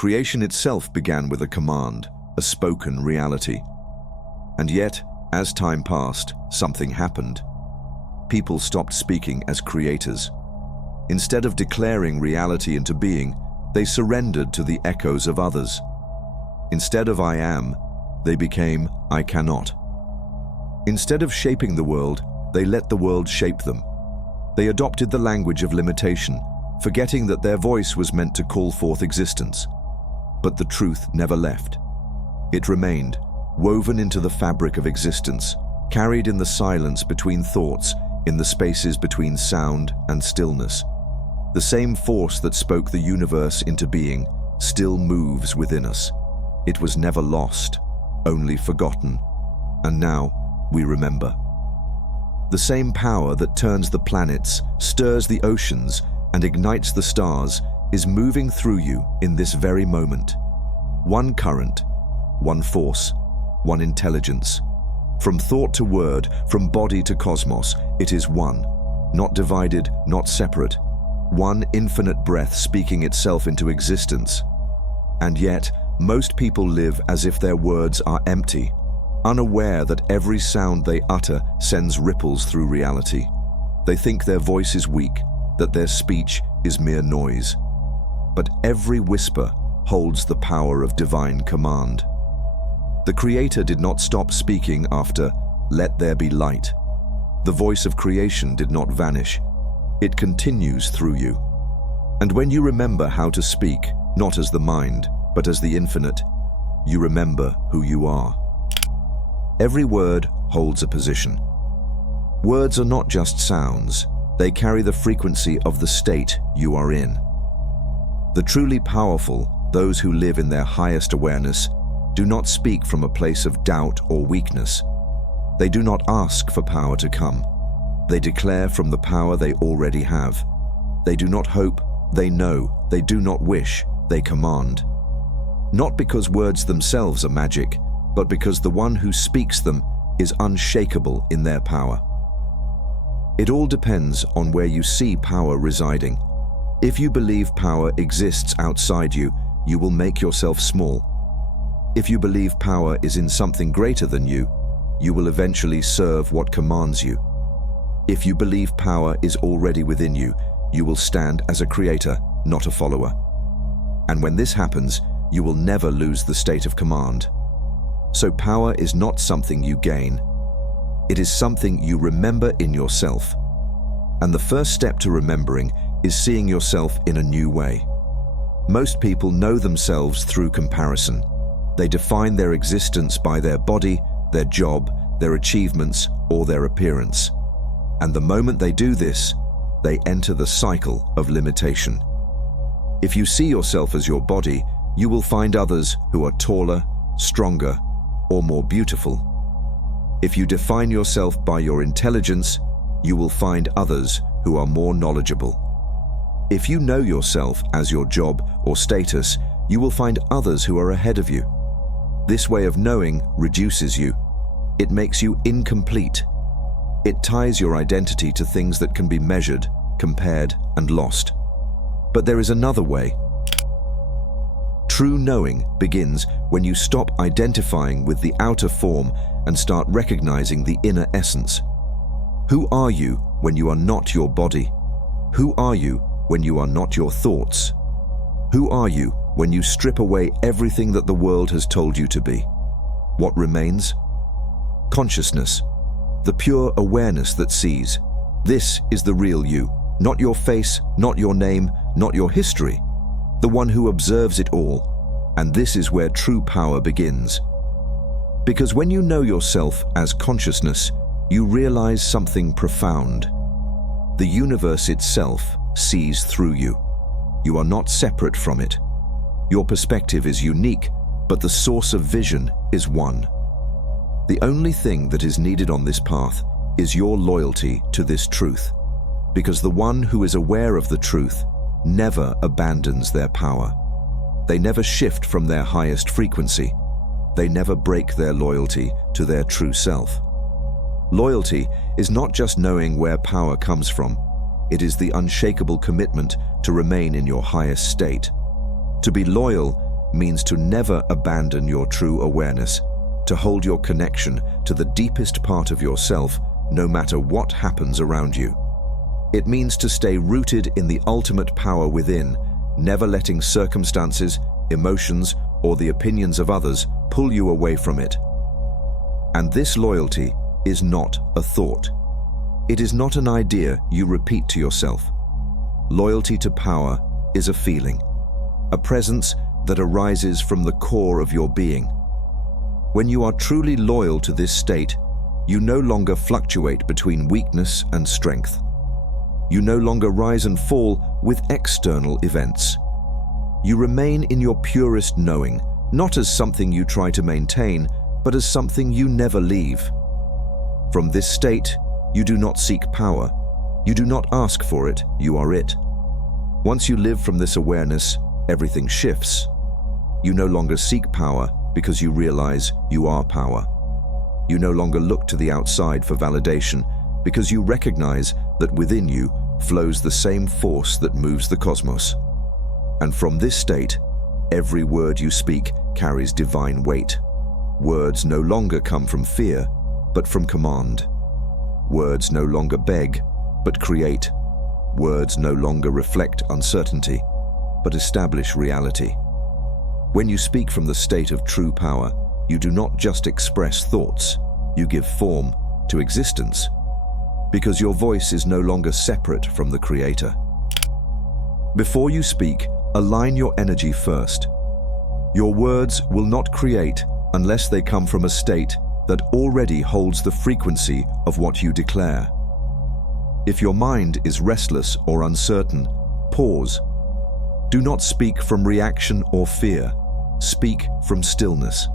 Creation itself began with a command, a spoken reality. And yet, as time passed, something happened. People stopped speaking as creators. Instead of declaring reality into being, they surrendered to the echoes of others. Instead of I am, they became I cannot. Instead of shaping the world, they let the world shape them. They adopted the language of limitation, forgetting that their voice was meant to call forth existence. But the truth never left. It remained, woven into the fabric of existence, carried in the silence between thoughts, in the spaces between sound and stillness. The same force that spoke the universe into being still moves within us. It was never lost, only forgotten, and now we remember. The same power that turns the planets, stirs the oceans, and ignites the stars is moving through you in this very moment. One current, one force, one intelligence. From thought to word, from body to cosmos, it is one, not divided, not separate. One infinite breath speaking itself into existence. And yet, most people live as if their words are empty, unaware that every sound they utter sends ripples through reality. They think their voice is weak, that their speech is mere noise. But every whisper holds the power of divine command. The Creator did not stop speaking after "Let there be light." The voice of creation did not vanish. It continues through you. And when you remember how to speak, not as the mind, but as the infinite, you remember who you are. Every word holds a position. Words are not just sounds. They carry the frequency of the state you are in. The truly powerful, those who live in their highest awareness, do not speak from a place of doubt or weakness. They do not ask for power to come. They declare from the power they already have. They do not hope, they know, they do not wish, they command. Not because words themselves are magic, but because the one who speaks them is unshakable in their power. It all depends on where you see power residing. If you believe power exists outside you, you will make yourself small. If you believe power is in something greater than you will eventually serve what commands you. If you believe power is already within you, you will stand as a creator, not a follower. And when this happens, you will never lose the state of command. So power is not something you gain. It is something you remember in yourself. And the first step to remembering is seeing yourself in a new way. Most people know themselves through comparison. They define their existence by their body, their job, their achievements, or their appearance. And the moment they do this, they enter the cycle of limitation. If you see yourself as your body, you will find others who are taller, stronger, or more beautiful. If you define yourself by your intelligence, you will find others who are more knowledgeable. If you know yourself as your job or status, you will find others who are ahead of you. This way of knowing reduces you. It makes you incomplete. It ties your identity to things that can be measured, compared, and lost. But there is another way. True knowing begins when you stop identifying with the outer form and start recognizing the inner essence. Who are you when you are not your body? Who are you when you are not your thoughts? Who are you when you strip away everything that the world has told you to be? What remains? Consciousness, the pure awareness that sees. This is the real you, not your face, not your name, not your history, the one who observes it all. And this is where true power begins. Because when you know yourself as consciousness, you realize something profound. The universe itself sees through you. You are not separate from it. Your perspective is unique, but the source of vision is one. The only thing that is needed on this path is your loyalty to this truth, because the one who is aware of the truth never abandons their power. They never shift from their highest frequency. They never break their loyalty to their true self. Loyalty is not just knowing where power comes from. It is the unshakable commitment to remain in your highest state. To be loyal means to never abandon your true awareness, to hold your connection to the deepest part of yourself, no matter what happens around you. It means to stay rooted in the ultimate power within, never letting circumstances, emotions, or the opinions of others pull you away from it. And this loyalty is not a thought. It is not an idea you repeat to yourself. Loyalty to power is a feeling, a presence that arises from the core of your being. When you are truly loyal to this state, you no longer fluctuate between weakness and strength. You no longer rise and fall with external events. You remain in your purest knowing, not as something you try to maintain, but as something you never leave. From this state, you do not seek power. You do not ask for it, you are it. Once you live from this awareness, everything shifts. You no longer seek power because you realize you are power. You no longer look to the outside for validation because you recognize that within you flows the same force that moves the cosmos. And from this state, every word you speak carries divine weight. Words no longer come from fear, but from command. Words no longer beg, but create. Words no longer reflect uncertainty, but establish reality. When you speak from the state of true power, you do not just express thoughts, you give form to existence, because your voice is no longer separate from the Creator. Before you speak, align your energy first. Your words will not create unless they come from a state that already holds the frequency of what you declare. If your mind is restless or uncertain, pause. Do not speak from reaction or fear. Speak from stillness.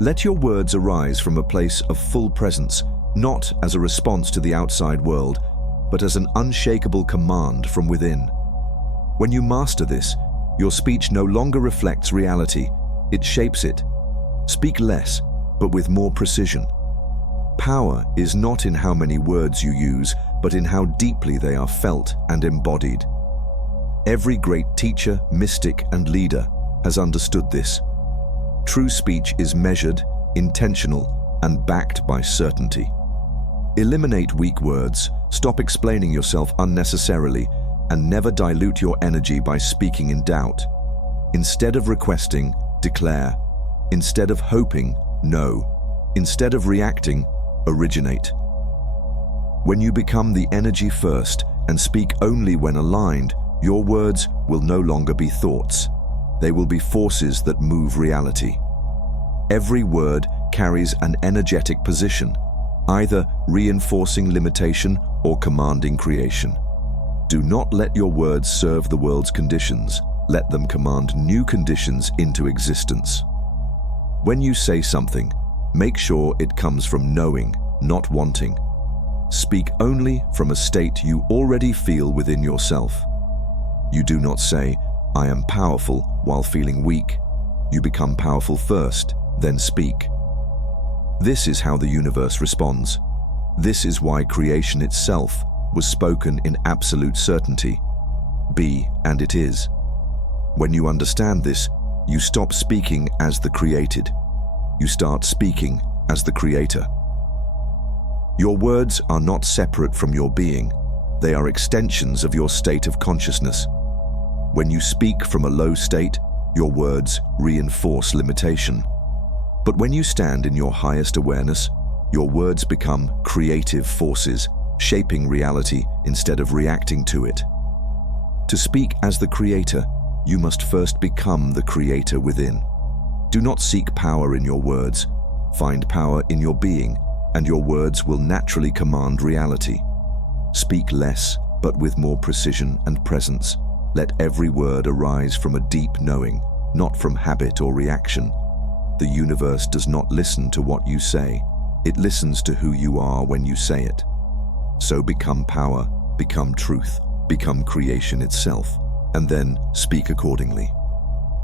Let your words arise from a place of full presence, not as a response to the outside world, but as an unshakable command from within. When you master this, your speech no longer reflects reality, it shapes it. Speak less, but with more precision. Power is not in how many words you use, but in how deeply they are felt and embodied. Every great teacher, mystic, and leader has understood this. True speech is measured, intentional, and backed by certainty. Eliminate weak words, stop explaining yourself unnecessarily, and never dilute your energy by speaking in doubt. Instead of requesting, declare. Instead of hoping, know. Instead of reacting, originate. When you become the energy first and speak only when aligned, your words will no longer be thoughts. They will be forces that move reality. Every word carries an energetic position, either reinforcing limitation or commanding creation. Do not let your words serve the world's conditions. Let them command new conditions into existence. When you say something, make sure it comes from knowing, not wanting. Speak only from a state you already feel within yourself. You do not say, "I am powerful," while feeling weak. You become powerful first, then speak. This is how the universe responds. This is why creation itself was spoken in absolute certainty. Be, and it is. When you understand this, you stop speaking as the created. You start speaking as the Creator. Your words are not separate from your being. They are extensions of your state of consciousness. When you speak from a low state, your words reinforce limitation. But when you stand in your highest awareness, your words become creative forces, shaping reality instead of reacting to it. To speak as the Creator, you must first become the Creator within. Do not seek power in your words. Find power in your being, and your words will naturally command reality. Speak less, but with more precision and presence. Let every word arise from a deep knowing, not from habit or reaction. The universe does not listen to what you say. It listens to who you are when you say it. So become power, become truth, become creation itself, and then speak accordingly.